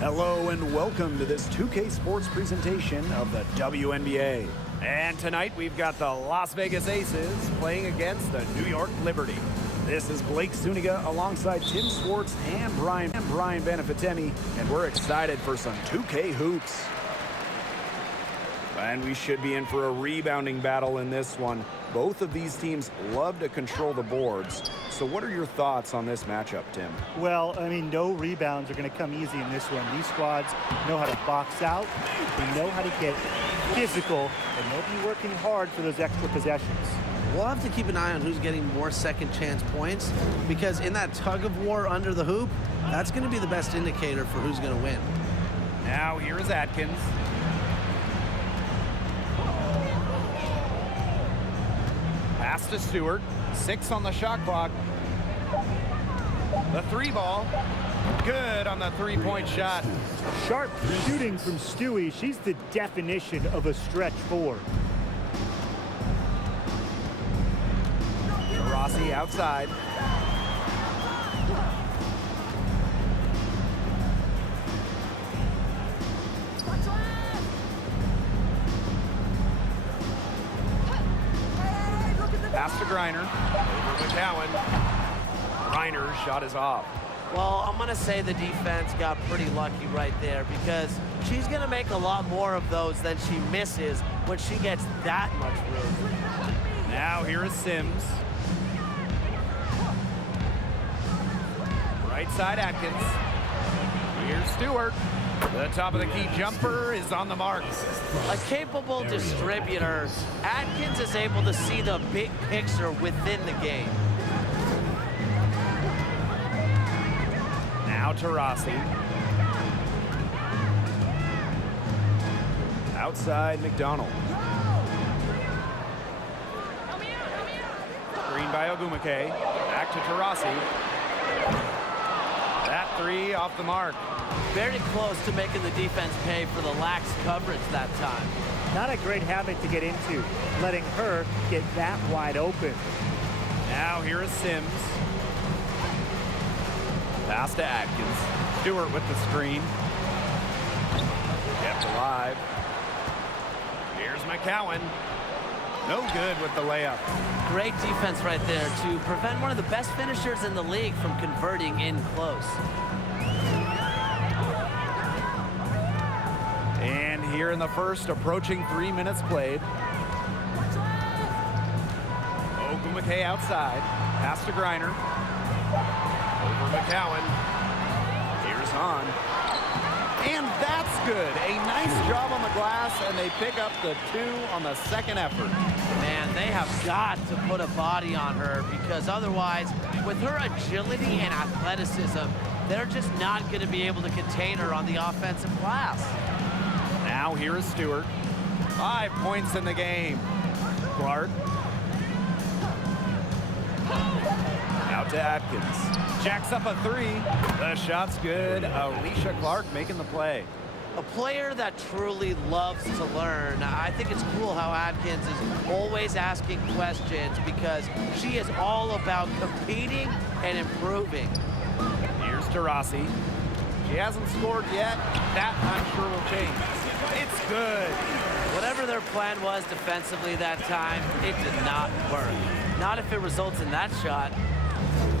Hello and welcome to this 2K Sports presentation of the WNBA. And tonight we've got the Las Vegas Aces playing against the New York Liberty. This is Blake Zuniga alongside Tim Swartz and Brian Beneficeni, and we're excited for some 2K hoops. And we should be in for a rebounding battle in this one. Both of these teams love to control the boards. So what are your thoughts on this matchup, Tim? Well, I mean, no rebounds are going to come easy in this one. These squads know how to box out. They know how to get physical, and they'll be working hard for those extra possessions. We'll have to keep an eye on who's getting more second chance points, because in that tug of war under the hoop, that's going to be the best indicator for who's going to win. Now here is Atkins. Pass to Stewart. 6 on the shot clock. The three ball. Good on the three-point shot. Sharp shooting from Stewie. She's the definition of a stretch four. Rossi outside. Pass to Griner. Over McCowan. Griner's shot is off. Well, I'm going to say the defense got pretty lucky right there, because she's going to make a lot more of those than she misses when she gets that much room. Now here is Sims. Right side Atkins. Here's Stewart. The top of the key jumper is on the mark. A capable distributor, Atkins is able to see the big picture within the game. Now to Rossi. Outside McDonald. Green by Ogumake. Back to Tarasi. That three off the mark. Very close to making the defense pay for the lax coverage that time. Not a great habit to get into, letting her get that wide open. Now here is Sims. Pass to Atkins. Stewart with the screen. Kept alive. Here's McCowan. No good with the layup. Great defense right there to prevent one of the best finishers in the league from converting in close. And here in the first, approaching 3 minutes played. Ogumake outside. Pass to Griner. Over McCowan. Here's Hahn. And that's good. A nice job on the glass, and they pick up the 2 on the second effort. Man, they have got to put a body on her, because otherwise, with her agility and athleticism, they're just not going to be able to contain her on the offensive glass. Now here is Stewart. 5 points in the game. Clark. Out to Atkins. Jacks up a 3. The shot's good. Alicia Clark making the play. A player that truly loves to learn. I think it's cool how Atkins is always asking questions, because she is all about competing and improving. Here's Tarasi. She hasn't scored yet. That, I'm sure, will change. It's good. Whatever their plan was defensively that time, it did not work. Not if it results in that shot.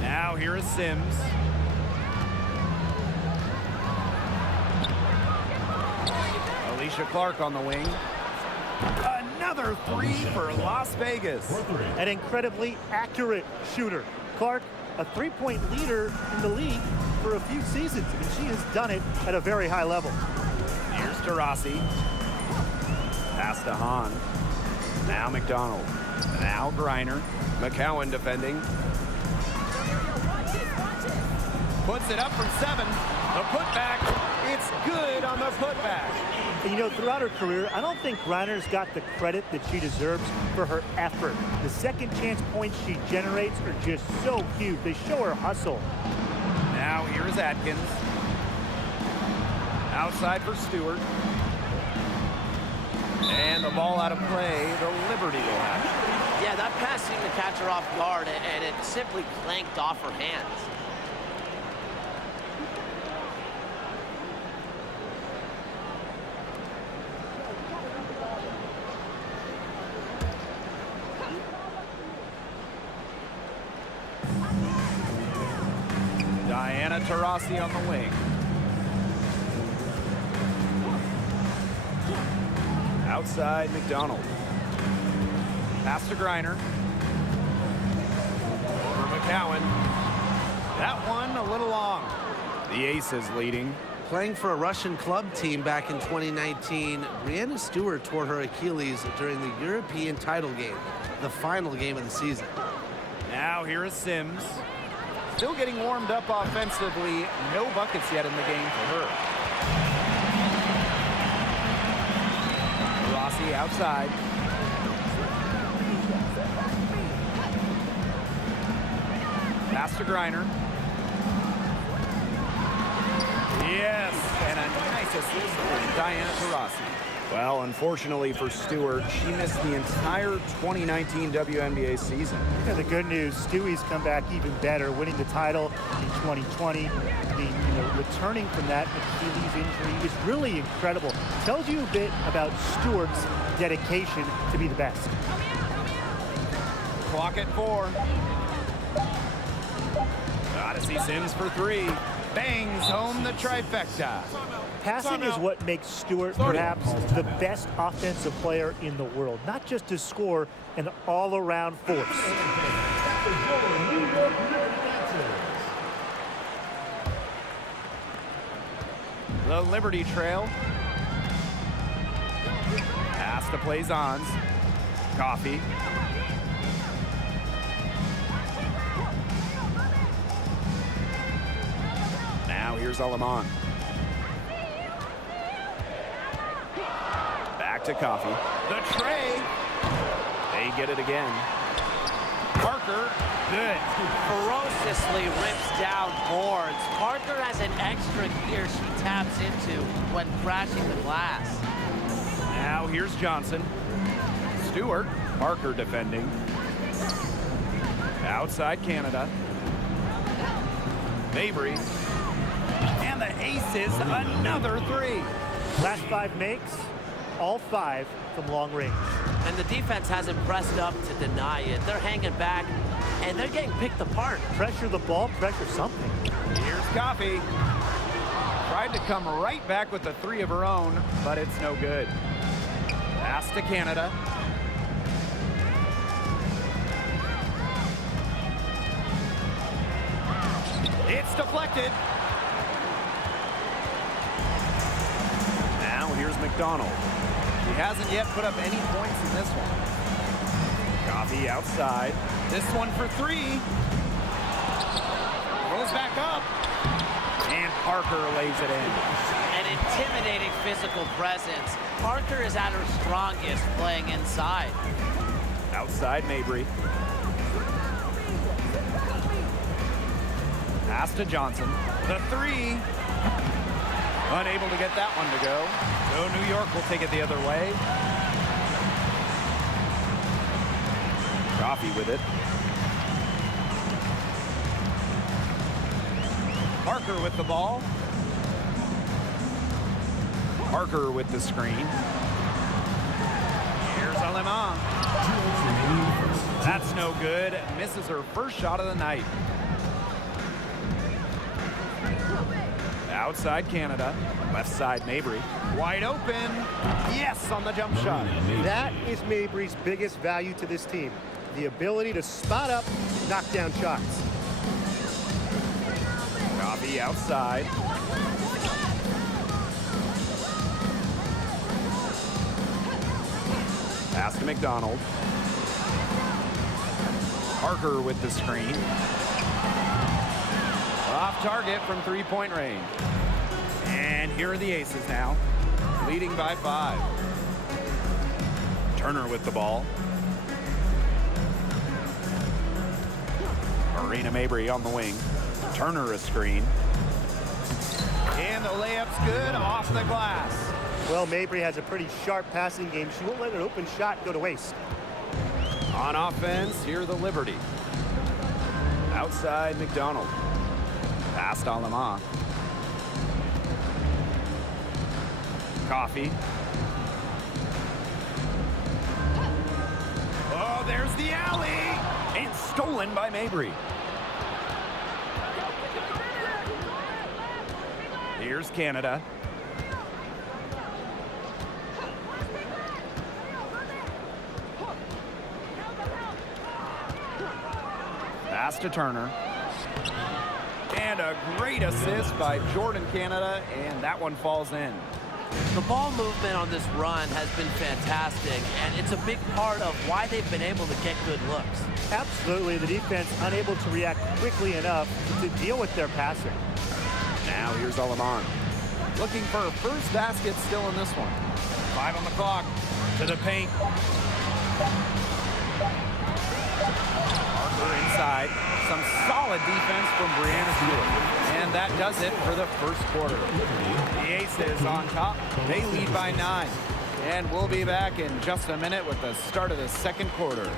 Now here is Sims. Alicia Clark on the wing. Another 3 for Las Vegas. An incredibly accurate shooter. Clark, a three-point leader in the league for a few seasons, and she has done it at a very high level. Here's Tarasi. Pass to Hahn. Now McDonald. Now Griner. McCowan defending. Puts it up from 7. The putback. It's good on the putback. And, you know, throughout her career, I don't think Griner's got the credit that she deserves for her effort. The second chance points she generates are just so huge. They show her hustle. Now here is Atkins. Outside for Stewart. And the ball out of play. The Liberty will have it. Yeah, that pass seemed to catch her off guard, and it simply clanked off her hands. Diana Taurasi on the wing. Outside McDonald. Pass to Griner. Over McCowan. That one a little long. The Aces leading. Playing for a Russian club team back in 2019, Breanna Stewart tore her Achilles during the European title game, the final game of the season. Now here is Sims. Still getting warmed up offensively. No buckets yet in the game for her. Rossi outside. Pass to Griner. Yes, and a nice assist for Diana Taurasi. Well, unfortunately for Stewart, she missed the entire 2019 WNBA season. And the good news, Stewie's come back even better, winning the title in 2020. Returning from that Achilles injury is really incredible. Tells you a bit about Stewart's dedication to be the best. Clock at 4. Gotta see Sims for 3. Bangs home the trifecta. Passing is what makes Stewart perhaps the best offensive player in the world, not just to score, an all-around force. The Liberty Trail. Pass to Plaisance. Coffee. Now here's Alamon. Back to Coffee. The tray. They get it again. Parker, good. Ferociously rips down boards. Parker has an extra gear she taps into when crashing the glass. Now here's Johnson. Stewart, Parker defending. Outside Canada. Mabry. And the Aces, another 3. Last 5 makes, all 5 from long range. And the defense hasn't pressed up to deny it. They're hanging back, and they're getting picked apart. Pressure the ball, pressure something. Here's Coffee. Tried to come right back with the 3 of her own, but it's no good. Pass to Canada. It's deflected. Now here's McDonald. He hasn't yet put up any points in this one. Coffee outside. This one for 3. Rolls back up. And Parker lays it in. An intimidating physical presence. Parker is at her strongest playing inside. Outside Mabry. Pass to Johnson. The 3. Unable to get that one to go. So New York will take it the other way. Coffee with it. Parker with the ball. Parker with the screen. Here's Alemán. That's no good. Misses her first shot of the night. Outside Canada. Left side Mabry. Wide open. Yes, on the jump shot. That is Mabry's biggest value to this team. The ability to spot up, knock down shots. Coffee outside. Pass to McDonald. Parker with the screen. Off target from 3-point range. And here are the Aces now, leading by 5. Turner with the ball. Marina Mabry on the wing. Turner a screen. And the layup's good off the glass. Well, Mabry has a pretty sharp passing game. She won't let an open shot go to waste. On offense, here the Liberty. Outside McDonald. Past Alemán. Coffee. Oh, there's the alley. And stolen by Mabry. Here's Canada. Pass to Turner. And a great assist by Jordan Canada, and that one falls in. The ball movement on this run has been fantastic, and it's a big part of why they've been able to get good looks. Absolutely, the defense unable to react quickly enough to deal with their passing. Now here's Alaman. Looking for a first basket still in this one. 5 on the clock. To the paint. Parker inside. Some solid defense from Brianna Stewart. And that does it for the first quarter. The Aces on top. They lead by 9. And we'll be back in just a minute with the start of the second quarter.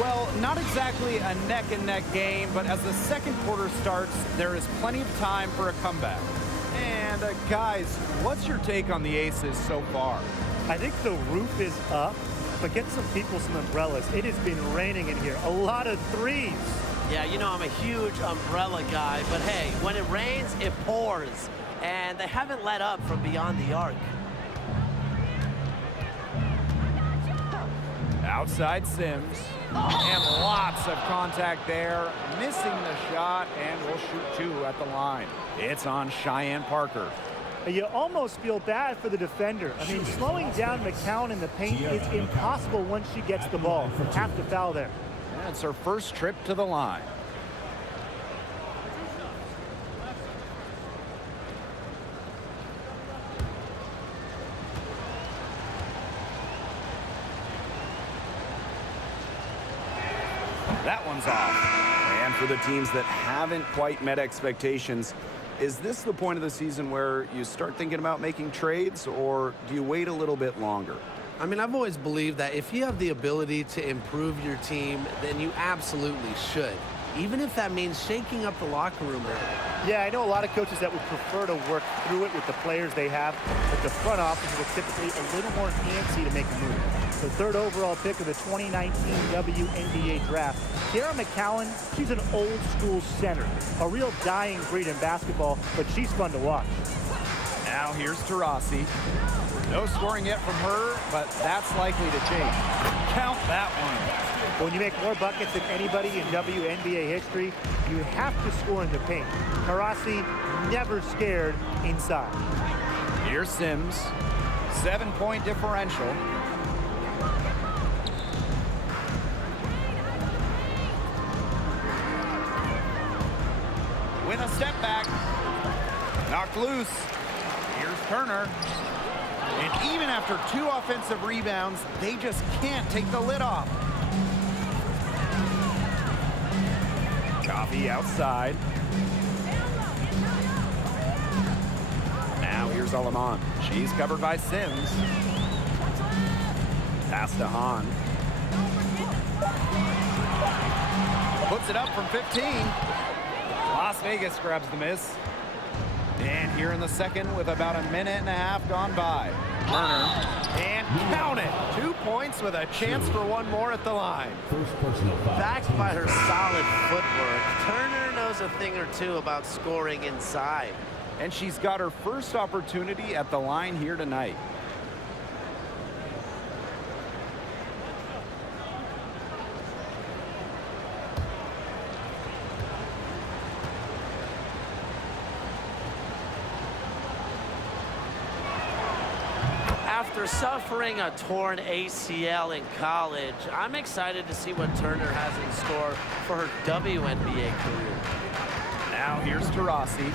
Well, not exactly a neck-and-neck game, but as the second quarter starts, there is plenty of time for a comeback. And guys, what's your take on the Aces so far? I think the roof is up, but get some people some umbrellas. It has been raining in here. A lot of threes. Yeah, you know I'm a huge umbrella guy, but hey, when it rains, it pours. And they haven't let up from beyond the arc. Outside Sims. And lots of contact there. Missing the shot, and will shoot 2 at the line. It's on Cheyenne Parker. You almost feel bad for the defender. I mean, slowing down McCown in the paint is impossible once she gets the ball. Have to foul there. That's her first trip to the line. That one's off. And for the teams that haven't quite met expectations, is this the point of the season where you start thinking about making trades, or do you wait a little bit longer? I mean, I've always believed that if you have the ability to improve your team, then you absolutely should, even if that means shaking up the locker room a little. Yeah, I know a lot of coaches that would prefer to work through it with the players they have, but the front office will typically a little more antsy to make a move. The third overall pick of the 2019 WNBA draft, Kiara McCowan, she's an old-school center, a real dying breed in basketball, but she's fun to watch. Now here's Taurasi. No scoring yet from her, but that's likely to change. Count that one. When you make more buckets than anybody in WNBA history, you have to score in the paint. Taurasi never scared inside. Here's Sims. 7-point differential. With a step back. Knocked loose. Here's Turner. And even after 2 offensive rebounds, they just can't take the lid off. Coffee outside. Now here's Alaman. She's covered by Sims. Pass to Hahn. Puts it up from 15. Las Vegas grabs the miss. And here in the second with about a minute and a half gone by. Turner, and count it. 2 points with a chance for one more at the line. Backed by her solid footwork, Turner knows a thing or two about scoring inside. And she's got her first opportunity at the line here tonight. After suffering a torn ACL in college, I'm excited to see what Turner has in store for her WNBA career. Now here's Taurasi.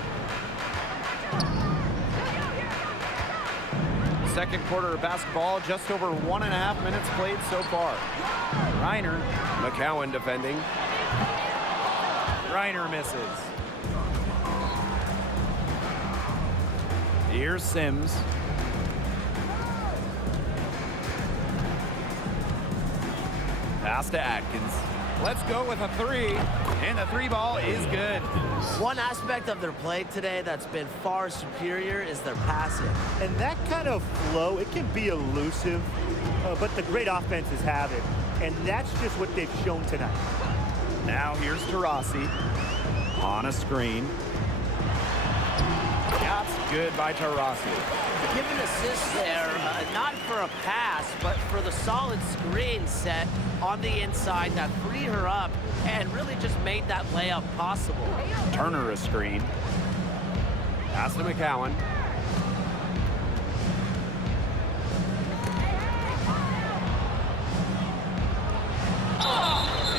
Second quarter of basketball, just over 1.5 minutes played so far. Reiner, McCowan defending. Reiner misses. Here's Sims. Pass to Atkins. Let's go with a three. And the three ball is good. One aspect of their play today that's been far superior is their passing. And that kind of flow, it can be elusive, but the great offenses have it. And that's just what they've shown tonight. Now here's Taurasi on a screen. That's good by Taurasi. Give an assist there, not for a pass, but for the solid screen set on the inside that freed her up and really just made that layup possible. Turner a screen. Pass to McCowan.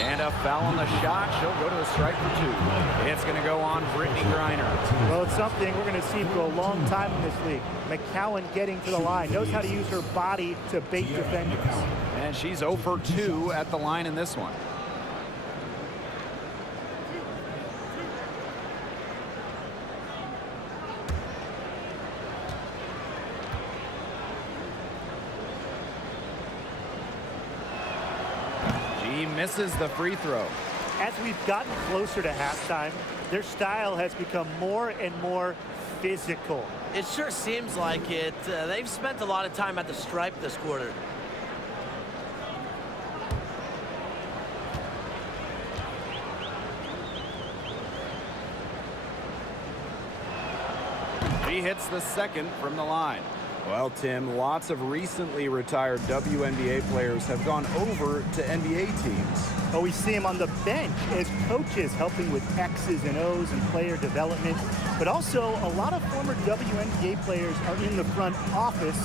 And a foul on the shot. She'll go to the strike for two. It's going to go on Brittany Griner. Well, it's something we're going to see for a long time in this league. McCowan getting to the line, knows how to use her body to bait defenders. And she's 0 for 2 at the line in this one. She misses the free throw. As we've gotten closer to halftime, their style has become more and more physical. It sure seems like it. They've spent a lot of time at the stripe this quarter. She hits the second from the line. Well, Tim, lots of recently retired WNBA players have gone over to NBA teams. Oh, we see him on the bench as coaches helping with X's and O's and player development. But also, a lot of former WNBA players are in the front office,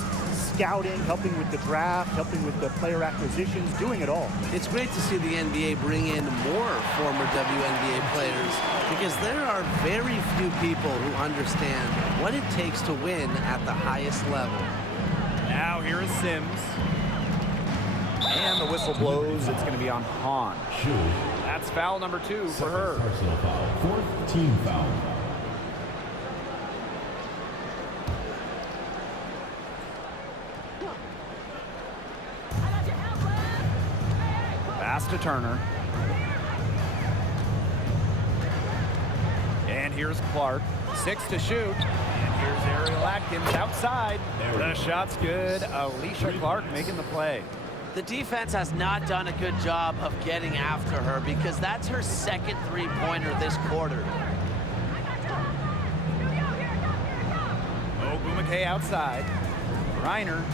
scouting, helping with the draft, helping with the player acquisitions, doing it all. It's great to see the NBA bring in more former WNBA players because there are very few people who understand what it takes to win at the highest level. Now here is Sims. And the whistle blows. It's going to be on Hahn. That's foul number 2 for her. Personal foul. Fourth team foul. Pass to Turner. And here's Clark. 6 to shoot. And here's Ariel Atkins outside. The shot's good. Alicia Clark making the play. The defense has not done a good job of getting after her because that's her second three-pointer this quarter. Ogumake outside. Reiner.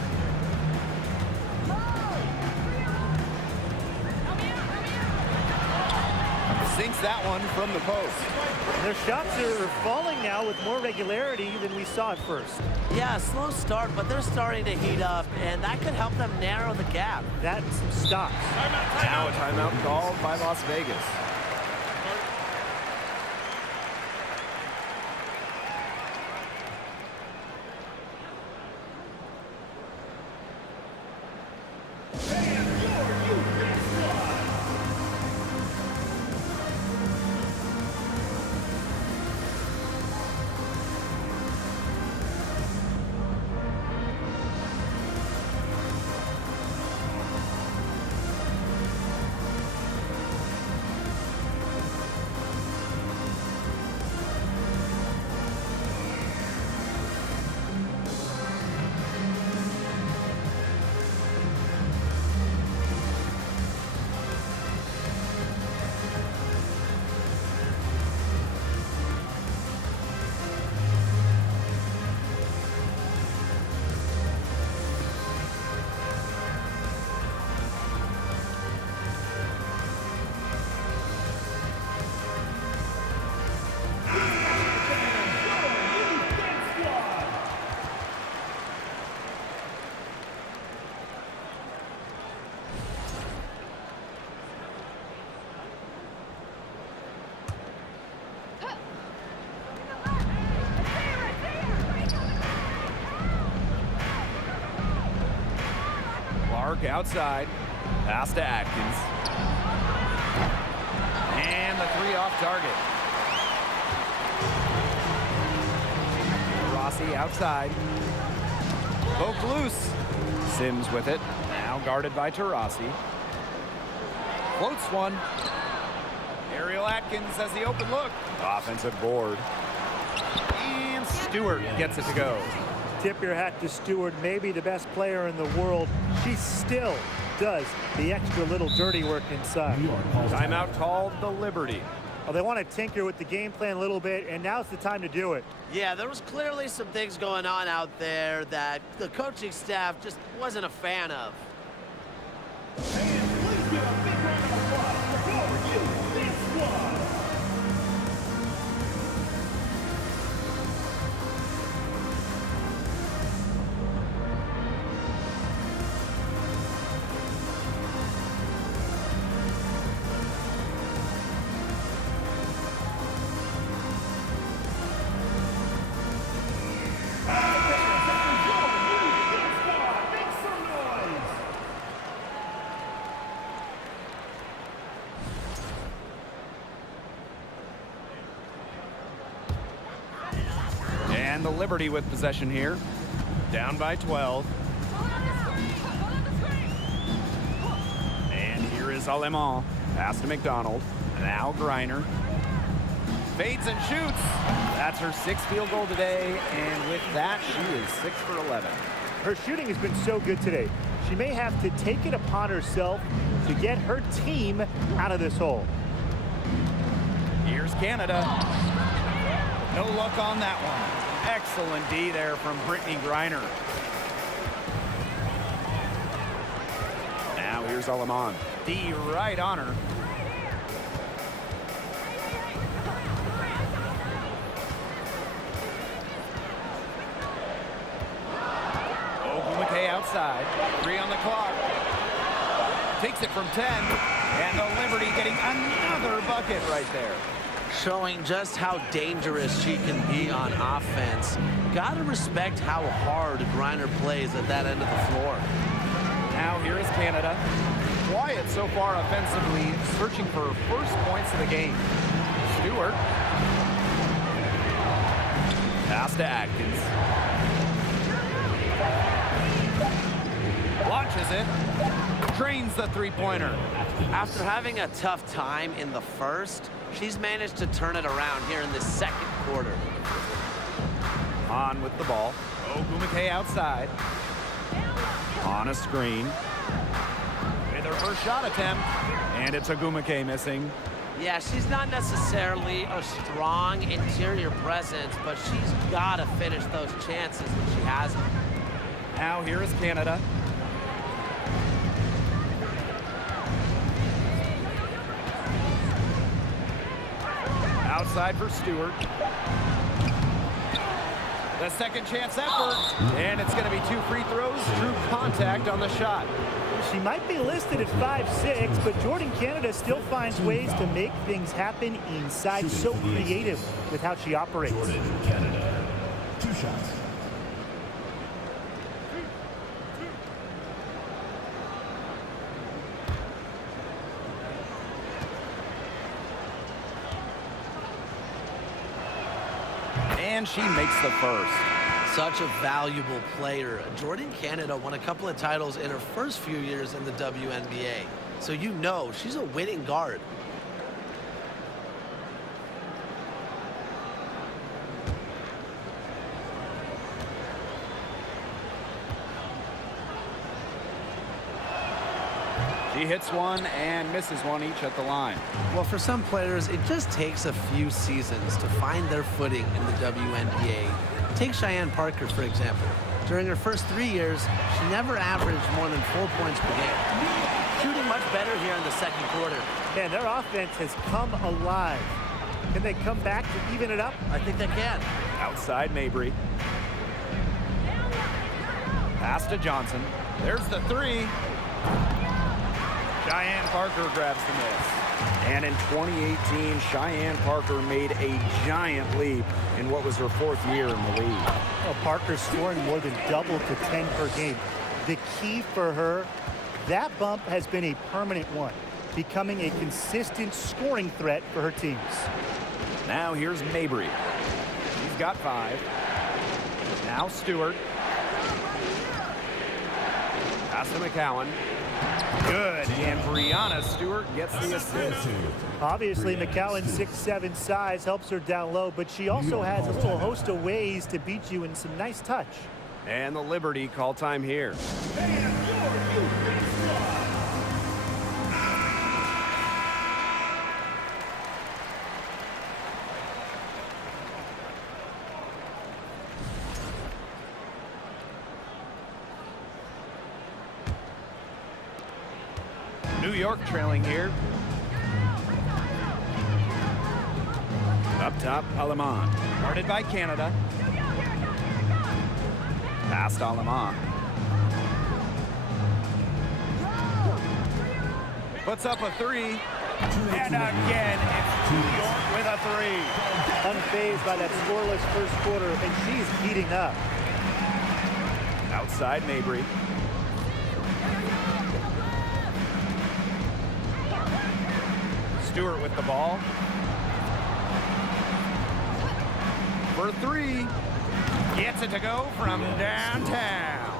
Sinks that one from the post. Their shots are falling now with more regularity than we saw at first. Yeah, slow start, but they're starting to heat up, and that could help them narrow the gap. That's some stops. Now a timeout called by Las Vegas. Clark outside. Pass to Atkins. And the three off target. Rossi outside. Poke loose. Sims with it. Now guarded by Taurasi. Floats one. Ariel Atkins has the open look. Offensive board. And Stewart gets it to go. Tip your hat to Stewart, maybe the best player in the world. She still does the extra little dirty work inside. Timeout called the Liberty. Well, they want to tinker with the game plan a little bit, and now's the time to do it. Yeah, there was clearly some things going on out there that the coaching staff just wasn't a fan of. And the Liberty with possession here. Down by 12. And here is Alemán. Pass to McDonald. Now Griner. Fades and shoots. That's her 6th field goal today. And with that, she is 6 for 11. Her shooting has been so good today. She may have to take it upon herself to get her team out of this hole. Here's Canada. No luck on that one. Excellent D there from Brittany Griner. Now here's Alemán. D right on her. Ogumake outside. 3 on the clock. Takes it from 10. And the Liberty getting another bucket right there. Showing just how dangerous she can be on offense. Gotta respect how hard Griner plays at that end of the floor. Now here is Canada. Quiet so far offensively, searching for first points of the game. Stewart. Pass to Atkins. Launches it. Trains the three-pointer. After having a tough time in the first, she's managed to turn it around here in the second quarter. On with the ball. Ogumake outside. On a screen. With her first shot attempt. And it's Ogumake missing. Yeah, she's not necessarily a strong interior presence, but she's got to finish those chances when she has them. Now here is Canada. Outside for Stewart. The second chance effort. And it's going to be 2 free throws. True contact on the shot. She might be listed at 5'6", but Jordan Canada still finds ways to make things happen inside. So creative with how she operates. Jordan Canada. 2 shots. And she makes the first. Such a valuable player. Jordan Canada won a couple of titles in her first few years in the WNBA. So you know she's a winning guard. She hits one and misses one each at the line. Well, for some players, it just takes a few seasons to find their footing in the WNBA. Take Cheyenne Parker, for example. During her first 3 years, she never averaged more than 4 points per game. Shooting much better here in the second quarter. Man, their offense has come alive. Can they come back to even it up? I think they can. Outside Mabry. Pass to Johnson. There's the 3. Cheyenne Parker grabs the miss. And in 2018, Cheyenne Parker made a giant leap in what was her 4th year in the league. Well, Parker scoring more than double to 10 per game. The key for her, that bump has been a permanent one, becoming a consistent scoring threat for her teams. Now here's Mabry. She's got 5. Now Stewart. Pass to McCowan. Good, and Brianna Stewart gets the assist. Obviously, McCowan's 6'7" size helps her down low, but she also has a little host of ways to beat you in some nice touch. And the Liberty call time here. New York trailing here. Up top, Aleman. Guarded by Canada. Past Aleman. Puts up a three. And again, it's New York with a three. Unfazed by that scoreless first quarter, and she's heating up. Outside Mabry. Stewart with the ball. For three. Gets it to go from downtown.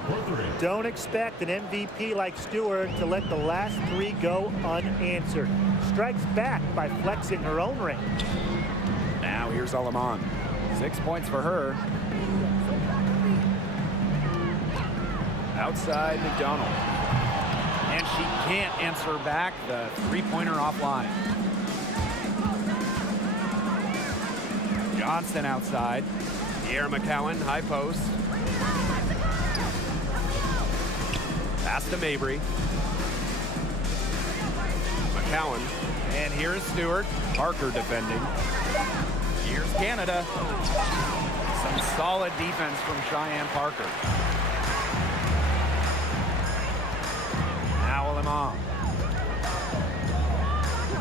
Don't expect an MVP like Stewart to let the last three go unanswered. Strikes back by flexing her own range. Now here's Aleman. 6 points for her. Outside McDonald. And she can't answer back the three-pointer offline. Johnson outside. Here McCowan, high post. Pass to Mabry. McCowan. And here's Stewart. Parker defending. Here's Canada. Some solid defense from Cheyenne Parker. Now Aleman.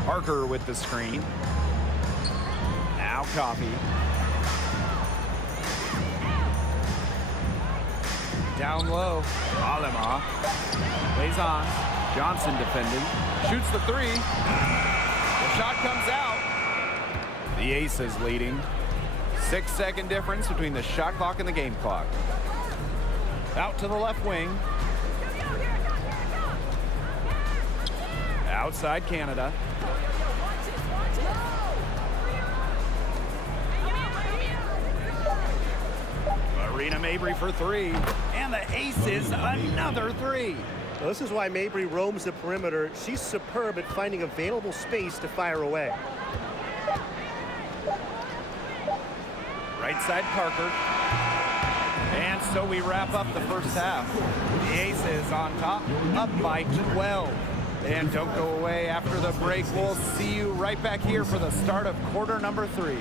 Parker with the screen. Now Coffey. Down low. Aleman. Plays on. Johnson defending. Shoots the three. The shot comes out. The Aces leading. 6-second difference between the shot clock and the game clock. Out to the left wing. Outside Canada. Marina Mabry for three. And the Aces another three. Well, this is why Mabry roams the perimeter. She's superb at finding available space to fire away. Right side Parker. And so we wrap up the first half. The Aces on top, up by 12. And don't go away after the break. We'll see you right back here for the start of quarter number 3.